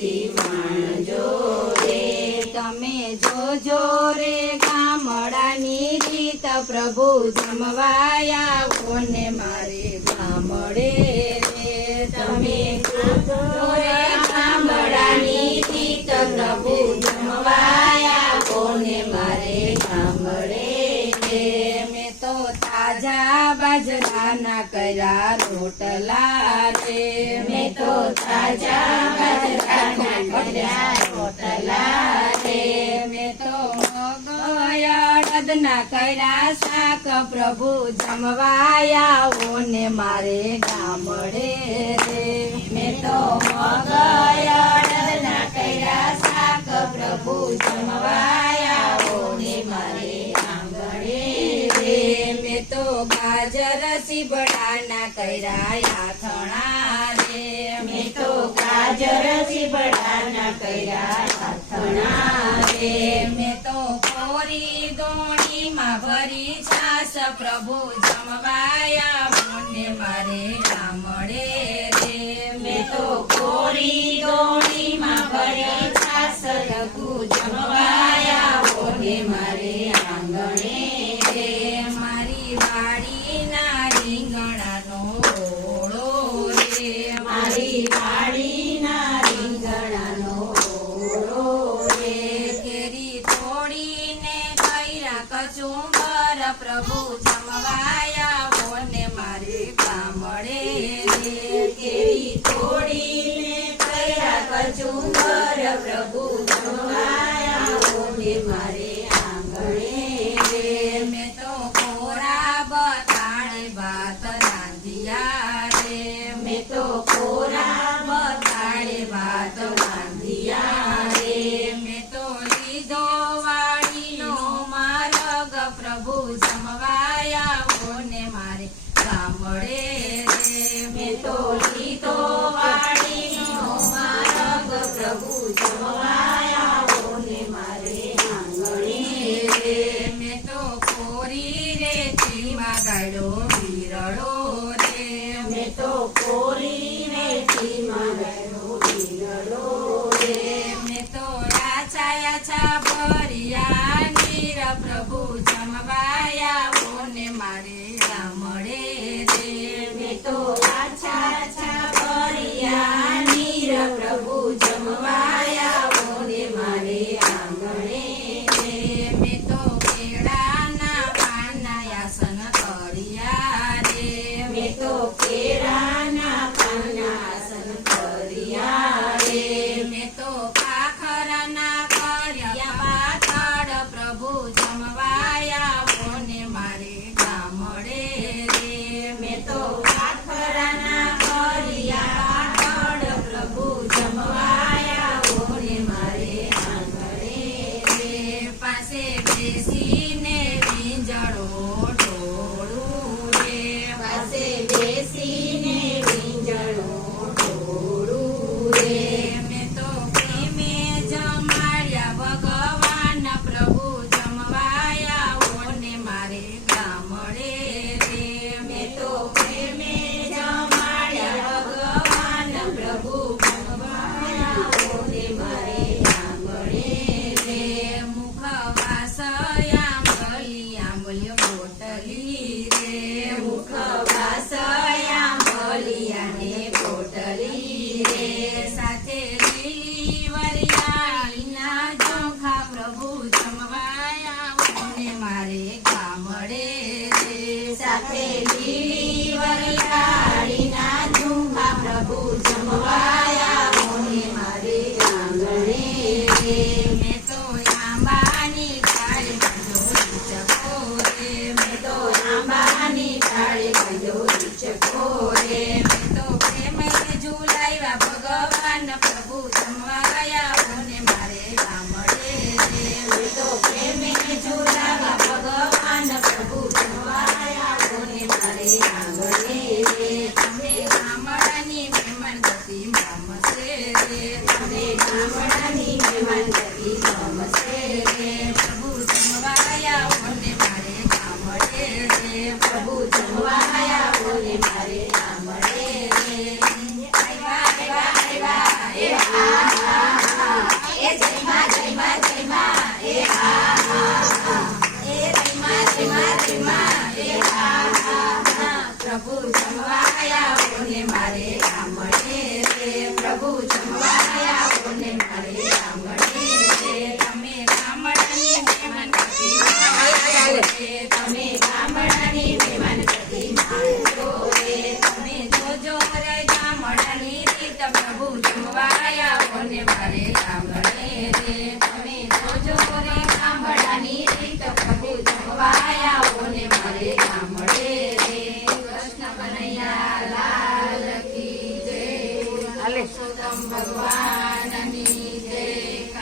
ભક્તિ માણજો રે. તમે જોજો રે ગામડાની રીત પ્રભુ જમવાયા કોને મારે ગામડે રે. તમે જોજો રે ગામડાની રીત પ્રભુ જમવાયા કોને મારે ગામડે રે. મેં તો તાજા બાજરાના કર્યા રોટલા રે. મેં તો તાજા બાજરાના કર્યા રોટલા રે. મેં તો અડદના કર્યા શાક પ્રભુ જમવાયા ઓને મારે ગામડે રે. મેં તો અડદના કર્યા શાક પ્રભુ જમવાયા ઓને મારે ગામડે રે. મેં તો ગાજર સીબડાના કર્યા યાથણા રે. મેં તો ગાજર સીબડાના કર્યા યાથણા રે. મેં તો કોરી દોણીમાં ભરી છાસ પ્રભુ જમવાયા મોને મારે ગામડે રે. મેં તો કોરી દોણીમાં ભરી છાસ પ્રભુ જમવાયા મોને મારે આંગણે રે. મારી વાડીના રીંગણાનો ઓળો રે. મારી વાડીના રીંગણાનો ઓળો રે. કેરી તોડીને કર્યા કચુંબર પ્રભુ જમવાયા મોને મારે ગામડે રે. કેરી તોડીને કર્યા કચુંબર પ્રભુ જમવાયા મોને મારે આંગણે રે. મેં તો કોરા બટાણે ભાત રાંધ્યા રે. મેં તો કોરા બટાણે ભાત રાંધ્યા રે. મેં તો લીધો વાડીનો માર્ગ પ્રભુ જમવાયા મોને મારે ગામડે રે. મેં તો લીધો વાડીનો માર્ગ પ્રભુ જમવાયા મોને મારે આંગણે રે. મેં તો કોરી રેતીમાં ગાળ્યો વીરડો રે. મેં તો કોરી રેતીમાં ગાળ્યો વીરડો રે. મેં તો આછા ભર્યા નીર પ્રભુ જમવાયા મોને મારે ગામડે રે. મેં તો આછા ભર્યા નીર પ્રભુ જમવાયા મોને મારે આંગણે રે. મેં તો કેળાના પાનના આસન કર્યા રે. મેં તો કેળાના પાનના આસન કર્યા રે. મેં તો ખાખરાના કર્યા પાથડ પ્રભુ જમવાયા મોને મારે ગામડે રે. મેં તો ખાખરાના કર્યા પાથડ પ્રભુ જમવાયા મોને મારે આંગણે રે. પાસે બેસીને વીંજળો ઢોળું રે. પાસે બેસીને વીંજળો ઢોળું રે. મેં તો પ્રેમે જમાડ્યા ભગવાન પ્રભુ જમવાયા મોને મારે ગામડે રે. મેં તો પ્રેમે જમાડ્યા ભગવાન પ્રભુ જમવાયા મોને મારે આંગણે રે. મુખવાસયા મળી આંબલ્ય બોટલી રે. મુખવાસયા મળી અને બોટલી રે. સાથે લીલી વરિયાળીના ચોખા પ્રભુ જમવાયા મોને મારે ગામડે રે. સાથે લીલી વરિયાળીના ચોખા પ્રભુ જમવાયા મોને મારે આંગણે રે. મેં તો આંબાની ડાળે બાંધ્યો હિંચકો રે. મેં તો આંબાની ડાળે બાંધ્યો હિંચકો રે. મેં તો પ્રેમે ઝુલાવ્યા ભગવાન પ્રભુ જમવાયા મોને મારે ગામડે રે. મેં તો પ્રેમે ઝુલાવ્યા ભગવાન પ્રભુ જમવાયા મોને મારે આંગણે રે. તમે ગામડાની મહેમાન ગતિ ગમશે રે. તમે ગામડાની મહેમાન ગતિ ગમશે રે. પ્રભુ જમવાયા મોને મારે ગામડે રે. પ્રભુ જમવાયા મોને મારે ગામડે રે. આવ્યા આવ્યા આવ્યા આવ્યા પ્રભુ જમવાયા ને મારે આંબળે રે પ્રભુ જમવાયા ને મારે આંબળે રે તમે ગામડાની મહેમાન ગતિ માણજો રે તમે ગામડાની મહેમાન ગતિ માણજો રે તમે જોજો રે ગામડાની રીત પ્રભુ જમવાયા ને મારે આંબળે રે તમે જોજો રે ગામડાની રીત પ્રભુ જમવાયા ને મારે આંબળે રે કૃષ્ણ કનૈયા લાલ કી જય હાલે પુરુષોત્તમ ભગવાનની જય